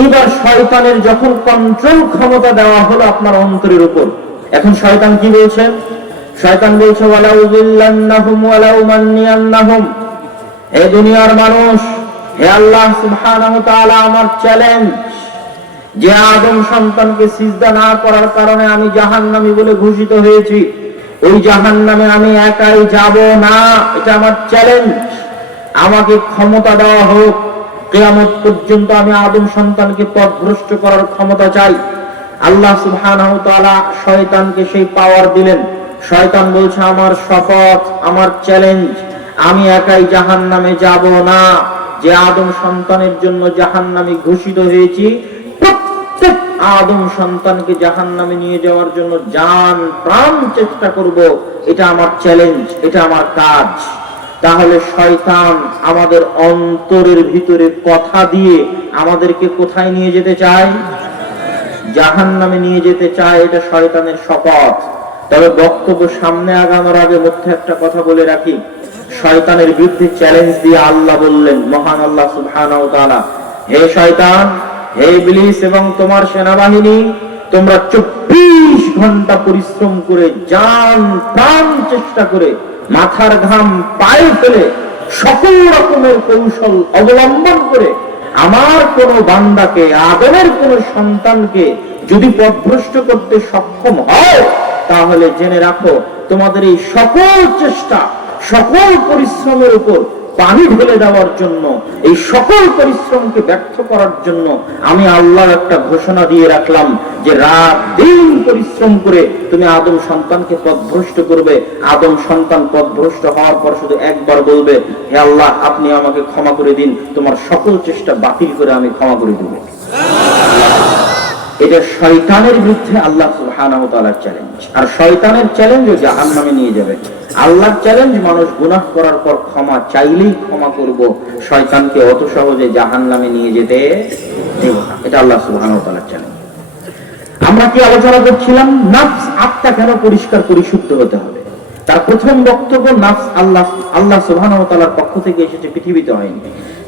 এইবার শয়তানের যখন কন্ট্রোল ক্ষমতা দেওয়া হলো আপনার অন্তরের উপর, এখন শয়তান কি বলছে? শয়তান বলছে ওয়ালাউ বিল্লান্নাহুম ওয়ালাউ মান্নিয়ান্নাহুম, হে দুনিয়ার মানুষ, হে আল্লাহ সুবহানাহু ওয়া তাআলা, আমার চ্যালেঞ্জ, যে আদম সন্তানকে সিজদা না করার কারণে আমি জাহান্নামী বলে ঘোষিত হয়েছি, ওই জাহান্নামে আমি একাই যাব না, এটা আমার চ্যালেঞ্জ। আমাকে ক্ষমতা দেওয়া হোক, কিয়ামত পর্যন্ত আমি আদম সন্তানকে পথভ্রষ্ট করার ক্ষমতা চাই। আল্লাহ সুবহানাহু ওয়া তাআলা শয়তানকে সেই পাওয়ার দিলেন। শয়তান বলছে আমার শপথ, আমার চ্যালেঞ্জ, আমি একাই জাহান্নামে যাব না। যে আদম সন্তানের জন্য জাহান্নামে ঘোষিত হয়েছি, প্রত্যেক আদম সন্তানকে জাহান্নামে নিয়ে যাওয়ার জন্য জান প্রাণ চেষ্টা করব, এটা আমার চ্যালেঞ্জ, এটা আমার কাজ। তাহলে শয়তান আমাদের অন্তরের ভিতরে কথা দিয়ে আমাদেরকে কোথায় নিয়ে যেতে চায়? জাহান্নামে নিয়ে যেতে চায়, এটা শয়তানের শপথ। তবে বক্তব্য সামনে আগানোর আগে মধ্যে একটা কথা বলে রাখি, শয়তানের বিরুদ্ধে চ্যালেঞ্জ দিয়ে আল্লাহ বললেন, মহান আল্লাহ সুবহানাহু ওয়া তাআলা, হে শয়তান, হে ইবলিস এবং তোমার সেনাবাহিনী, তোমরা 24 ঘন্টা পরিশ্রম করে, জান প্রাণ চেষ্টা করে, মাথার ঘাম পায়ে ফেলে, সকল রকমের কৌশল অবলম্বন করে আমার কোন বান্দাকে, আদমের কোন সন্তানকে যদি পথভ্রষ্ট করতে সক্ষম হয়, তাহলে জেনে রাখো তোমাদের এই সকল চেষ্টা, সকল পরিশ্রমের উপর পানি ঢেলে দেওয়ার জন্য, এই সকল পরিশ্রমকে ব্যর্থ করার জন্য আমি আল্লাহর একটা ঘোষণা দিয়ে রাখলাম যে রাত দিন পরিশ্রম করে তুমি আদম সন্তানকে পথভ্রষ্ট করবে। আদম সন্তান পথভ্রষ্ট হওয়ার পর শুধু একবার বলবে, হে আল্লাহ, আপনি আমাকে ক্ষমা করে দিন, তোমার সকল চেষ্টা বাতিল করে আমি ক্ষমা করে দেব। এটা শয়তানের বিরুদ্ধে আল্লাহ সুবহানাহু ওয়া তাআলার চ্যালেঞ্জ। আর শয়তানের চ্যালেঞ্জও জাহান্নামে নিয়ে যাবে। আল্লাহর চ্যালেঞ্জ, মানুষ গুনাহ করার পর ক্ষমা চাইলেই ক্ষমা করব, শয়তানকে অত সহজে জাহান্নামে নিয়ে যেতে দেব না। এটা আল্লাহ সুবহানাহু ওয়া তাআলার চ্যালেঞ্জ। আমরা কি আলোচনা করছিলাম? নফস, আত্মা কেন পরিষ্কার পরিশুদ্ধ হতে হবে? তার প্রথম বক্তব্য, নফস আল্লাহ সুবহানাহু ওয়া তাআলার পক্ষ থেকে এসেছে, পৃথিবীতে হয়নি।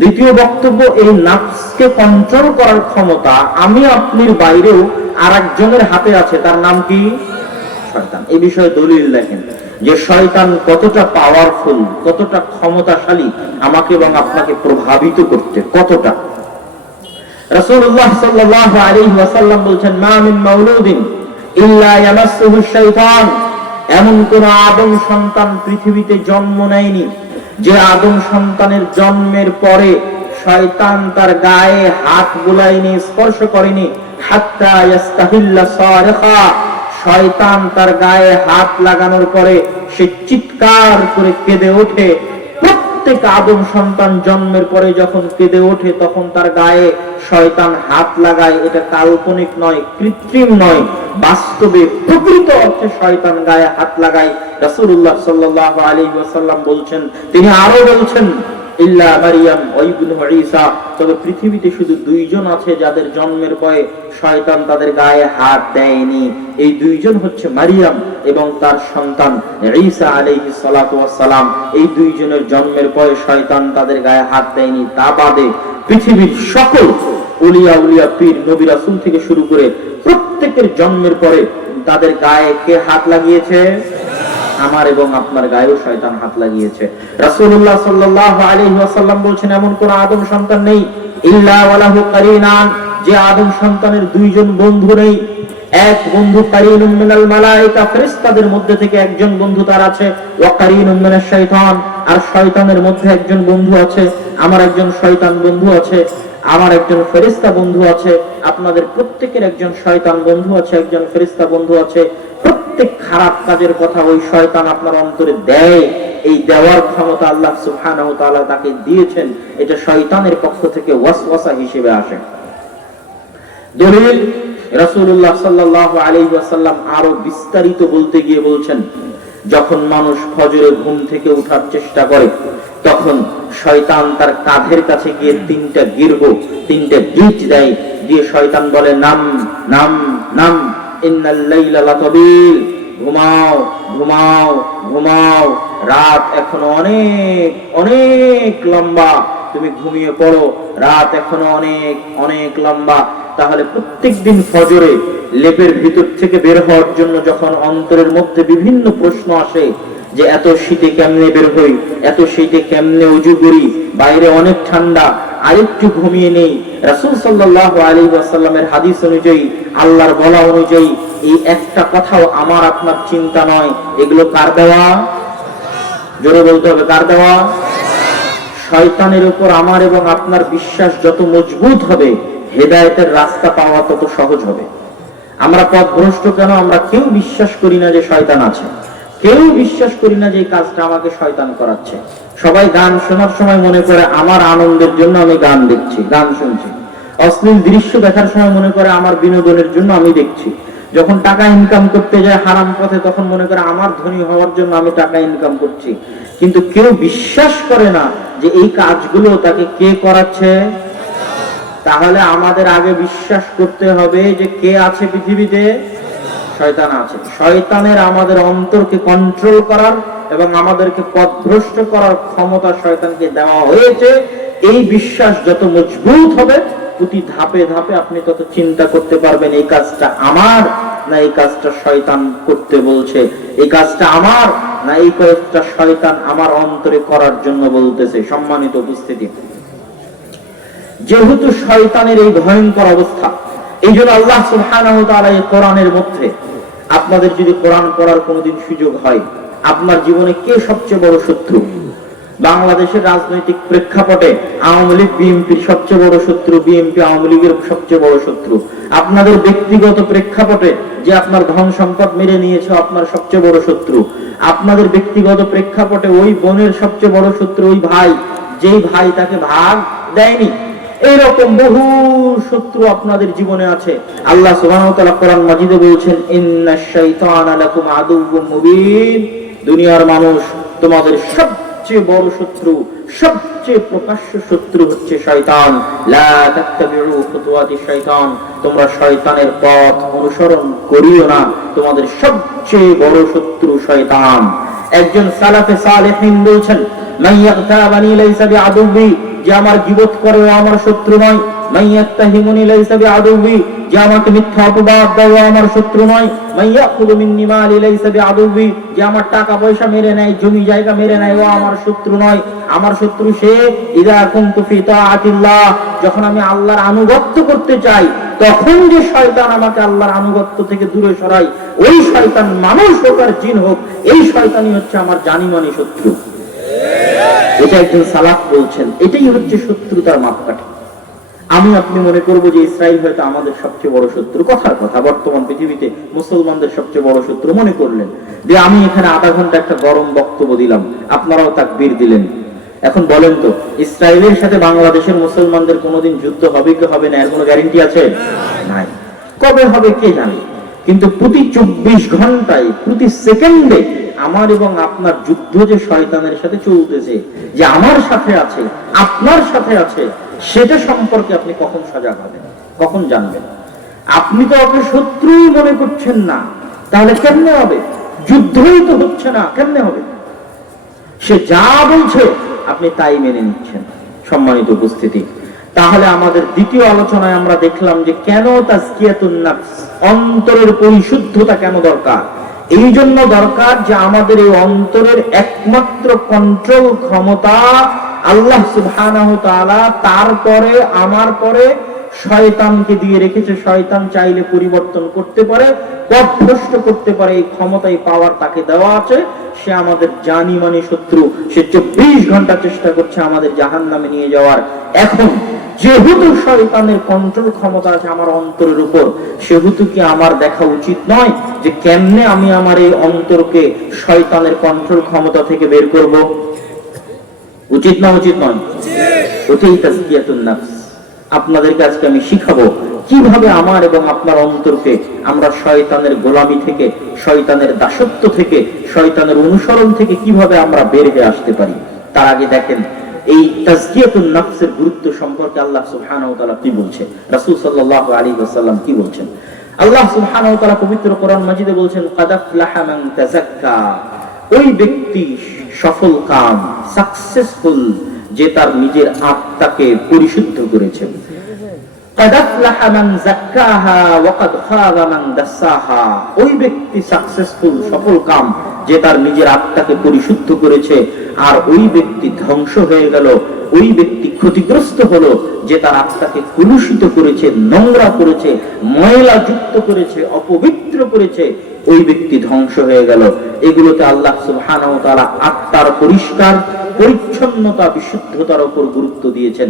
দ্বিতীয় বক্তব্য, এই নফসকে কন্ট্রোল করার ক্ষমতা আমি আপনির বাইরেও আরেকজনের হাতে আছে, তার নাম কি? শয়তান। এই বিষয়ে দলিল দেখেন যে শয়তান কতটা পাওয়ারফুল, কতটা ক্ষমতাশালী আমাকে এবং আপনাকে প্রভাবিত করতে, কতটা। রাসূলুল্লাহ সাল্লাল্লাহু আলাইহি ওয়াসাল্লাম বলেছেন, মা মিন মাউলুদিন ইল্লা ইয়ামাসসুহু শাইতান, এমন কোন আদম সন্তান পৃথিবীতে জন্ম নেয়নি যে আদম সন্তানের জন্মের পরে শয়তান তার গায়ে হাত বুলায়নি, স্পর্শ করেনি। হাত্তা ইয়াস্তাহিল্লা সারিখা, শয়তান তার গায়ে হাত লাগানোর পরে সে চিৎকার করে কেঁদে ওঠে। প্রত্যেক আদম সন্তান জন্মের পরে যখন কেঁদে ওঠে, তখন তার গায়ে শয়তান হাত লাগায়। এটা কাল্পনিক নয়, কৃত্রিম নয়, বাস্তবে প্রকৃত অর্থে শয়তান গায়ে হাত লাগায়। রাসূলুল্লাহ সাল্লাল্লাহু আলাইহি ওয়াসাল্লাম বলছেন, তিনি আরো বলছেন, ইল্লা মারিয়াম ওয়া ইবনু ঈসা, তবে পৃথিবীতে শুধু দুইজন আছে যাদের জন্মের পরে শয়তান তাদের গায়ে হাত দেয়নি। এই দুইজন হচ্ছে মারিয়াম এবং তার সন্তান ঈসা আলাইহিস সালাতু ওয়াস সালাম। এই দুইজনের জন্মের পরে শয়তান তাদের গায়ে হাত দেয়নি। তা বাদে পৃথিবীর সকল উলিয়া পীর, নবী রাসূল থেকে শুরু করে প্রত্যেকের জন্মের পরে তাদের গায়ে কে হাত লাগিয়েছে? আমার এবং আপনার গায়েও শয়তান হাত লাগিয়েছে। রাসূলুল্লাহ সাল্লাল্লাহু আলাইহি ওয়াসাল্লাম বলেছেন, এমন কোন আদম সন্তান নেই ইল্লা ওয়ালাহু কারিনান, যে আদম সন্তানের দুইজন বন্ধু নেই। এক বন্ধু কারিনুম মিনাল মালায়েকা, ফেরেশতাদের মধ্যে থেকে একজন বন্ধু তার আছে, ওয়া কারিনুম মিনাশ শাইতান, আর শয়তানের মধ্যে একজন বন্ধু আছে। আমার একজন শয়তান বন্ধু আছে, আমার একজন ফেরেশতা বন্ধু আছে, আপনাদের প্রত্যেকের একজন শয়তান বন্ধু আছে, একজন ফেরেশতা বন্ধু আছে। প্রত্যেক খারাপ কাজের কথা ওই শয়তান আপনার অন্তরে দেয়। এই দেওয়ার ক্ষমতা আল্লাহ সুবহানাহু ওয়া তাআলা তাকে দিয়েছেন। এটা শয়তানের পক্ষ থেকে ওয়াসওয়াসা হিসেবে আসে। দলিল, রাসূলুল্লাহ সাল্লাল্লাহু আলাইহি ওয়াসাল্লাম আরো বিস্তারিত বলতে গিয়ে বলছেন, যখন মানুষ ফজরে ঘুম থেকে ওঠার চেষ্টা করে, তখন শয়তান তার কাঁধের কাছে গিয়ে তিনটা গিট দেয়, দিয়ে শয়তান বলে, নাম নাম নাম, ইন্নাল লাইলা লাতাবিল, ঘুমাও ঘুমাও ঘুমাও, রাত এখনো অনেক অনেক লম্বা, তুমি ঘুমিয়ে পড়ো, রাত এখনো অনেক অনেক লম্বা। তাহলে প্রত্যেকদিন ফজরে লেপের ভিতর থেকে বের হওয়ার জন্য যখন অন্তরের মধ্যে বিভিন্ন প্রশ্ন আসে যে এত শীতে কেমনে বের হই, এত শীতে কেমনে ওযু করি, বাইরে অনেক ঠান্ডা, আরেকটু ঘুমিয়ে নেই, রাসূল সাল্লাল্লাহু আলাইহি ওয়াসাল্লামের হাদিস অনুযায়ী, আল্লাহর বলা অনুযায়ী এই একটা কথাও আমার আপনার চিন্তা নয়। এগুলো কার দেওয়া? জোরে বলতে হবে, কার দেওয়া? শয়তানের উপর আমার এবং আপনার বিশ্বাস যত মজবুত হবে, হেদায়েতের রাস্তা পাওয়া তত সহজ হবে। আমরা পথভ্রষ্ট কেন? আমরা কেউ বিশ্বাস করি না যে শয়তান আছে, কেউ বিশ্বাস করি না যে এই কাজটা আমাকে শয়তান করাচ্ছে। সবাই গান শোনার সময় মনে করে আমার আনন্দের জন্য আমি গান দেখছি, গান শুনছি। অশ্লীল দৃশ্য দেখার সময় মনে করে আমার বিনোদনের জন্য আমি দেখছি। যখন টাকা ইনকাম করতে যায় হারাম পথে, তখন মনে করে আমার ধনী হওয়ার জন্য আমি টাকা ইনকাম করছি। কিন্তু কেউ বিশ্বাস করে না যে এই কাজগুলো তাকে কে করাচ্ছে। তাহলে আমাদের আগে বিশ্বাস করতে হবে যে কে আছে পৃথিবীতে? শয়তান আছে। শয়তানের আমাদের অন্তরকে কন্ট্রোল করার এবং আমাদেরকে পথভ্রষ্ট করার ক্ষমতা শয়তানকে দেওয়া হয়েছে। এই বিশ্বাস যত মজবুত হবে, প্রতি ধাপে ধাপে আপনি তত চিন্তা করতে পারবেন এই কাজটা আমার না এই কাজটা শয়তান করতে বলছে, এই কাজটা আমার না এই কাজটা শয়তান আমার অন্তরে করার জন্য বলতেছে। সম্মানিত উপস্থিতি, যেহেতু শয়তানের এই ভয়ঙ্কর অবস্থা, এই জন্য আল্লাহ সুবহানাহু ওয়া তাআলা এই কোরআনের মধ্যে, আপনাদের যদি কোরআন পড়ার কোনোদিন সুযোগ হয়, আপনার জীবনে কে সবচেয়ে বড় শত্রু? বাংলাদেশের রাজনৈতিক প্রেক্ষাপটে আওয়ামী লীগ বিএনপির সবচেয়ে বড় শত্রু, বিএনপি আওয়ামী লীগের সবচেয়ে বড় শত্রু। আপনাদের ব্যক্তিগত প্রেক্ষাপটে যে আপনার ধন সম্পদ মেরে নিয়েছে আপনার সবচেয়ে বড় শত্রু। আপনাদের ব্যক্তিগত প্রেক্ষাপটে ওই বোনের সবচেয়ে বড় শত্রু ওই ভাই, যেই ভাই তাকে ভাগ দেয়নি। এইরকম বহু শত্রু আপনাদের জীবনে আছে। আল্লাহ সুবহানাহু ওয়া তাআলা কোরআন মাজিদে বলছেন, ইন্নাশ শাইতানা লাকুম আদুউম মুবিন, দুনিয়ার মানুষ তোমাদের সবচেয়ে বড় শত্রু, সবচেয়ে প্রকাশ্য শত্রু হচ্ছে শয়তান। লা তাত্তাবিউ খুতুওয়াতিশ শাইতান, তোমরা শয়তানের পথ অনুসরণ করিও না, তোমাদের সবচেয়ে বড় শত্রু শয়তান। একজন সালাফে সালেহিন বলছেন, মান ইয়াগতাবানি লাইসা বিআদুবি, যে আমার গীবত করে ও আমার শত্রু নয়। মান ইয়াত্তাহিমুনি লাইসা বিআদুবি, যে আমাকে মিথ্যা অপবাদ দেয় ও আমার শত্রু নয়। মান ইয়াখুযু মিন্নি মালি লাইসা বিআদুবি, যে আমার টাকা পয়সা মেরে নেয়, জমি জায়গা মেরে নেয়, ও আমার শত্রু নয়। আমার শত্রু সে ইযা কুনতু ফি তাআতিল্লাহ, যখন আমি আল্লাহর আনুগত্য করতে চাই, তখন যে শয়তান আমাকে আল্লাহর আনুগত্য থেকে দূরে সরায়, ওই শয়তান মানুষ হোক আর জিন হোক, এই শয়তানই হচ্ছে আমার জানিমানি শত্রু। এটা একজন সালাফ বলছেন। এটাই হচ্ছে শত্রুতার মাপকাঠি। আমি আপনি মনে করবো যে ইসরায়েল হয়তো আমাদের সবচেয়ে বড় শত্রু, কথার কথা, বর্তমান পৃথিবীতে মুসলমানদের সবচেয়ে বড় শত্রু মনে করলেন। যে আমি এখানে আধা ঘন্টা একটা গরম বক্তব্য দিলাম, আপনারাও তাকবীর দিলেন। এখন বলেন তো, ইসরায়েলের সাথে বাংলাদেশের মুসলমানদের কোনোদিন যুদ্ধ হবে কি হবে না, এর কোনো গ্যারান্টি আছে? নাই। কবে হবে কে জানে। কিন্তু প্রতি 24 ঘন্টায়, প্রতি সেকেন্ডে আমার এবং আপনার যুদ্ধ যে শয়তানের সাথে চলতেছে, যে আমার সাথে আছে, আপনার সাথে আছে, সেটা সম্পর্কে আপনি কখন সজাগ হবেন, কখন জানবেন? আপনি তো ওকে শত্রুই মনে করছেন না, তাহলে কেমনে হবে? যুদ্ধই তো হচ্ছে না, কেমনে হবে? সে যা বলছে আপনি তাই মেনে নিচ্ছেন। সম্মানিত উপস্থিতি, তাহলে আমাদের দ্বিতীয় আলোচনায় আমরা দেখলাম যে কেন তাজকিয়াতুন নাফস, অন্তরের পরিশুদ্ধতা কেন দরকার। এই জন্য দরকার যে আমাদের এই অন্তরের একমাত্র কন্ট্রোল ক্ষমতা আল্লাহ সুবহানাহু ওয়া তাআলা, তারপরে আমার পরে শয়তানকে দিয়ে রেখেছে। শয়তান চাইলে পরিবর্তন করতে পারে, পথভ্রষ্ট করতে পারে, এই ক্ষমতাই পাওয়ার তাকে দেওয়া আছে। সে আমাদের জানি মানি শত্রু, সে 24 ঘন্টা চেষ্টা করছে আমাদের জাহান্নামে নিয়ে যাওয়ার। এখন যেহেতু শয়তানের কন্ট্রোল ক্ষমতা আছে আমার অন্তরের উপর, সেহেতু কি আমার দেখা উচিত নয় যে কেমনে আমি আমার এই অন্তরকে শয়তানের কন্ট্রোল ক্ষমতা থেকে বের করব? উচিত না উচিত নয়? ওটাই তাজকিয়াতুন নাফস। আপনাদেরকে আজকে আমি শিখাবো কিভাবে আমার এবং আপনার অন্তরকে আমরা শয়তানের গোলামি থেকে, শয়তানের দাসত্ব থেকে, শয়তানের অনুসরণ থেকে কিভাবে আমরা বের হয়ে আসতে পারি। তার আগে দেখেন এই তাজকিয়াতুন নাফসের গুরুত্ব সম্পর্কে আল্লাহ সুবহানাহু ওয়া তাআলা কি বলছে, রাসূল সাল্লাল্লাহু আলাইহি ওয়াসাল্লাম কি বলছেন। আল্লাহ সুবহানাহু ওয়া তাআলা পবিত্র কোরআন মাজিদে বলছেন, ক্বাদ আফলাহা মান তাযাক্কা, ওই ব্যক্তি সফল কাম, সাকসেসফুল, যে তার নিজের আত্মাকে পরিশুদ্ধ করেছে। ওই ব্যক্তি সাকসেসফুল, সফল কাম, যে তার নিজের আত্মাকে পরিশুদ্ধ করেছে। আর ওই ব্যক্তি ধ্বংস হয়ে গেল, ওই ব্যক্তি ক্ষতিগ্রস্ত হলো যে তার আত্মাকে কলুষিত করেছে, নোংরা করেছে, ময়লা যুক্ত করেছে, অপবিত্র করেছে। ওই ব্যক্তি ধ্বংস হয়ে গেল। এগুলোতে আল্লাহ সুবহানাহু ওয়া তাআলা আত্মার পরিষ্কার পরিচ্ছন্নতা, বিশুদ্ধতার উপর গুরুত্ব দিয়েছেন।